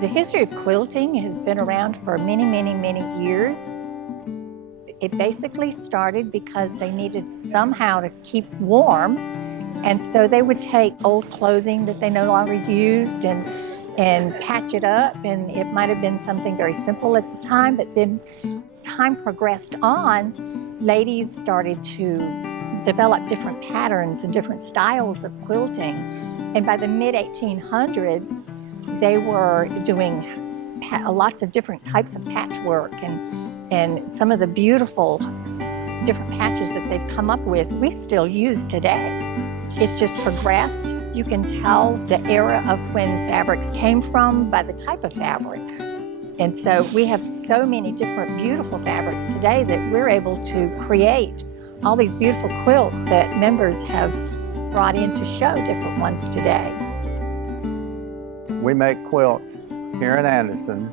The history of quilting has been around for many, many, many years. It basically started because they needed somehow to keep warm, and so they would take old clothing that they no longer used and patch it up, and it might have been something very simple at the time, but then time progressed on, ladies started to develop different patterns and different styles of quilting, and by the mid-1800s, they were doing lots of different types of patchwork, and some of the beautiful different patches that they've come up with, we still use today. It's just progressed. You can tell the era of when fabrics came from by the type of fabric. And so we have so many different beautiful fabrics today that we're able to create all these beautiful quilts that members have brought in to show different ones today. We make quilts here in Anderson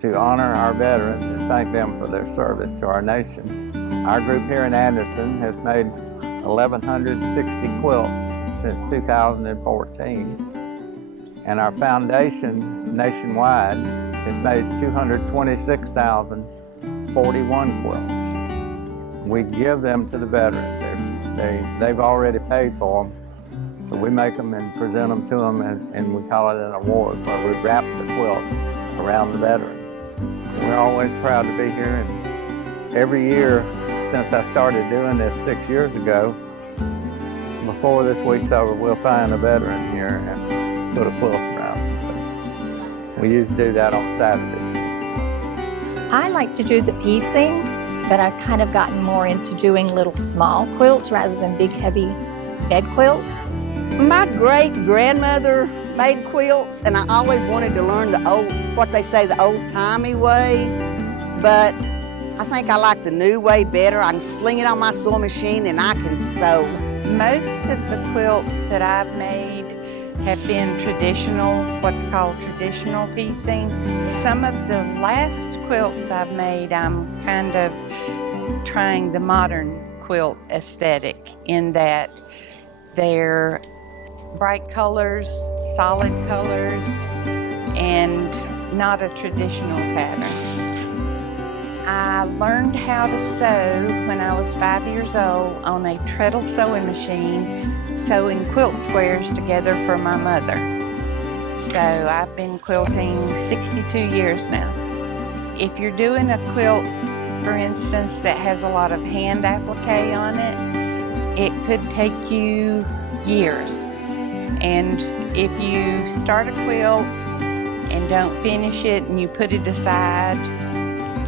to honor our veterans and thank them for their service to our nation. Our group here in Anderson has made 1,160 quilts since 2014, and our foundation nationwide has made 226,041 quilts. We give them to the veterans. They've already paid for them. So we make them and present them to them, and we call it an award, where we wrap the quilt around the veteran. We're always proud to be here, and every year since I started doing this 6 years ago, before this week's over, we'll find a veteran here and put a quilt around them. So we usually do that on Saturdays. I like to do the piecing, but I've kind of gotten more into doing little small quilts rather than big, heavy bed quilts. My great-grandmother made quilts, and I always wanted to learn the old-timey way, but I think I like the new way better. I can sling it on my sewing machine and I can sew. Most of the quilts that I've made have been traditional, what's called traditional piecing. Some of the last quilts I've made, I'm kind of trying the modern quilt aesthetic in that they're bright colors, solid colors, and not a traditional pattern. I learned how to sew when I was 5 years old on a treadle sewing machine, sewing quilt squares together for my mother. So I've been quilting 62 years now. If you're doing a quilt, for instance, that has a lot of hand applique on it, it could take you years. And if you start a quilt and don't finish it and you put it aside,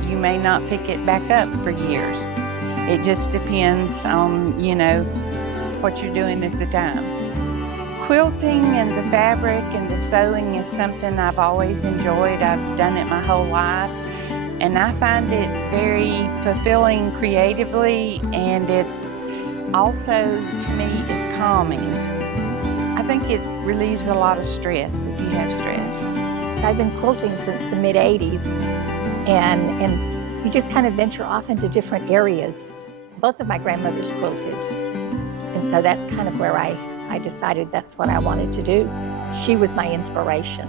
you may not pick it back up for years. It just depends on, what you're doing at the time. Quilting and the fabric and the sewing is something I've always enjoyed. I've done it my whole life, and I find it very fulfilling creatively, and it also, to me, is calming. I think it relieves a lot of stress if you have stress. I've been quilting since the mid-'80s, and you just kind of venture off into different areas. Both of my grandmothers quilted, and so that's kind of where I decided that's what I wanted to do. She was my inspiration.